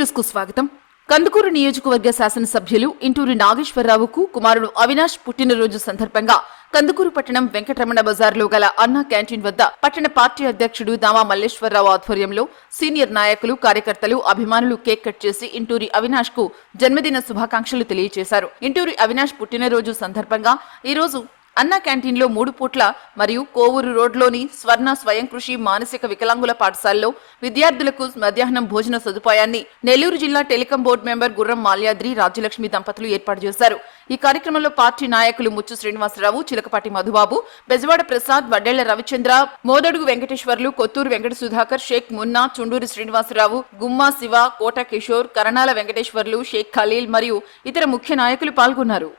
News కు స్వాగతం. కందుకూరు నియోజకవర్గ శాసనసభ్యులు ఇంటూరి నాగేశ్వరరావుకు కుమారుడు అవినాష్ పుట్టినరోజు సందర్భంగా కందుకూరు పట్టణం వెంకటరమణ బజార్లో గల అన్నా క్యాంటీన్ వద్ద పట్టణ పార్టీ అధ్యక్షుడు దామా మల్లేశ్వరరావు ఆధ్వర్యంలో సీనియర్ నాయకులు, కార్యకర్తలు, అభిమానులు కేక్ కట్ చేసి ఇంటూరి అవినాష్ కు జన్మదిన శుభాకాంక్షలు తెలియజేశారు. ఇంటూరి అవినాష్ పుట్టినరోజు సందర్భంగా ఈ రోజు అన్నా క్యాంటీన్లో 3 పూట్ల మరియు కోవూరు రోడ్లోని స్వర్ణ స్వయం కృషి మానసిక వికలాంగుల పాఠశాలలో విద్యార్థులకు మధ్యాహ్నం భోజన సదుపాయాన్ని నెల్లూరు జిల్లా టెలికాం బోర్డు మెంబర్ గుర్రం మాల్యాద్రి, రాజ్యలక్ష్మి దంపతులు ఏర్పాటు చేశారు. ఈ కార్యక్రమంలో పార్టీ నాయకులు ముచ్చు శ్రీనివాసరావు, చిలకపాటి మధుబాబు, బెజవాడ ప్రసాద్, వడ్డేళ్ల రవిచంద్ర, మోదడుగు వెంకటేశ్వర్లు, కొత్తూరు వెంకట సుధాకర్, షేక్ మున్నా, చుండూరి శ్రీనివాసరావు, గుమ్మా శివ, కోట కిషోర్, కరణాల వెంకటేశ్వర్లు, షేక్ ఖలీల్ మరియు ఇతర ముఖ్య నాయకులు పాల్గొన్నారు.